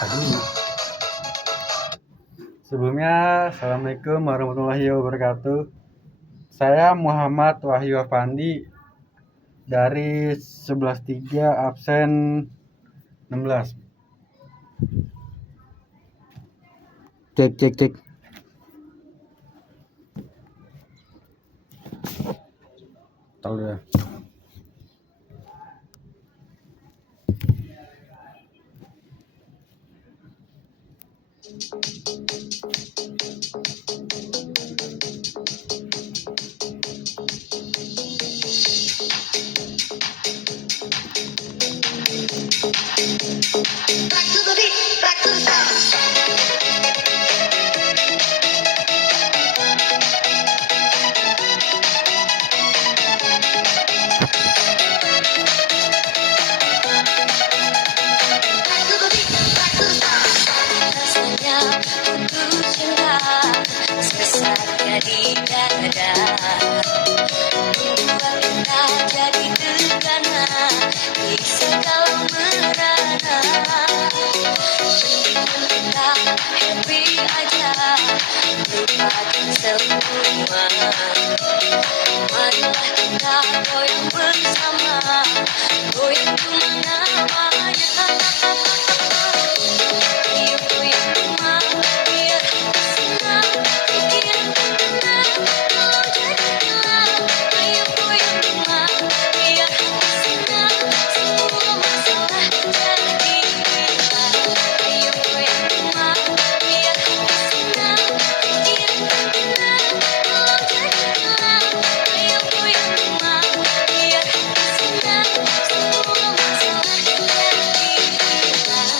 Aduh. Sebelumnya, Assalamualaikum warahmatullahi wabarakatuh. Saya Muhammad Wahyu Afandi dari 11.3 absen 16. Cek. Tahu ya. Back to the beat, back to the sound. Back to the beat, back to the sound. Rasanya untuk cinta sesatnya di dada, membuat kita jadi tergana di segala merana. Mendingan kita happy aja, lupakan semua. Marilah kita goyang bersama, goyang kemana-mana. Ayo goyang rumah, biar senang, pikiran tenang, kalau jadi hilang. Ayo goyang rumah, biar senang, semua masalah jadi hilang. Ayo goyang rumah, biar senang, pikiran tenang, kalau jadi hilang. Ayo goyang rumah, biar senang, semua masalah jadi hilang.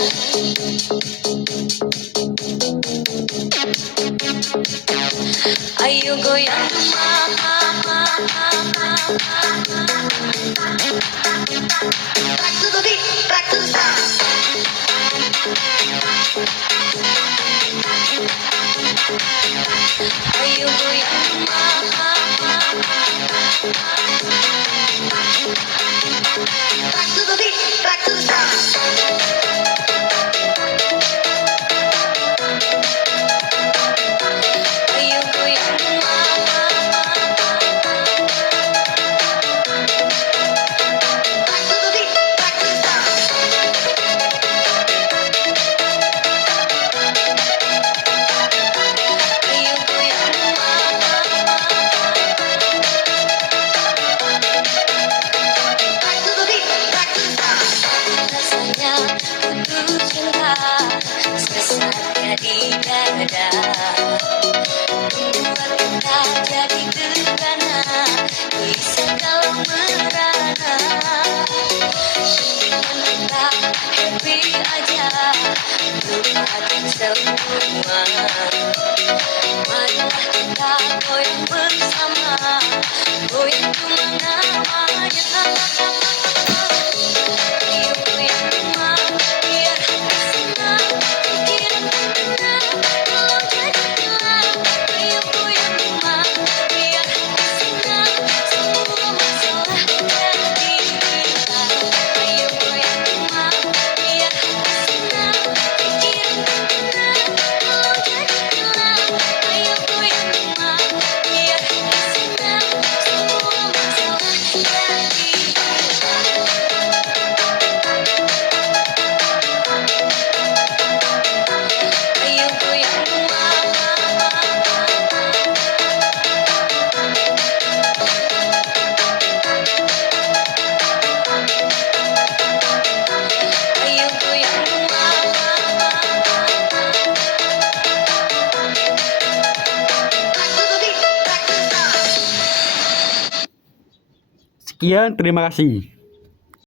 Ayo goyang rumah, back to the beat, back to the sound. Ayo goyang rumah, back to the beat, back to the sound. Ayo goyang rumah, back to the beat, back to the sound. Ayo goyang rumah, back to the beat, back to the sound. Rasanya untuk cinta sesatnya di dada, membuat kita jadi tergana di segala merana. Mendingan kita happy aja, lupakan semua. Marilah kita goyang bersama, goyang kemana-mana. Ayo goyang rumah, biar senang, pikiran tenang, kalau jadi hilang. Ayo goyang rumah, biar senang, semua masalah jadi hilang. Ayo goyang rumah, biar senang, pikiran tenang, kalau jadi hilang. Ayo goyang rumah, biar senang, semua masalah jadi hilang. Ayo goyang rumah, ayo goyang rumah, back to the beat, back to the sound. Sekian, terima kasih.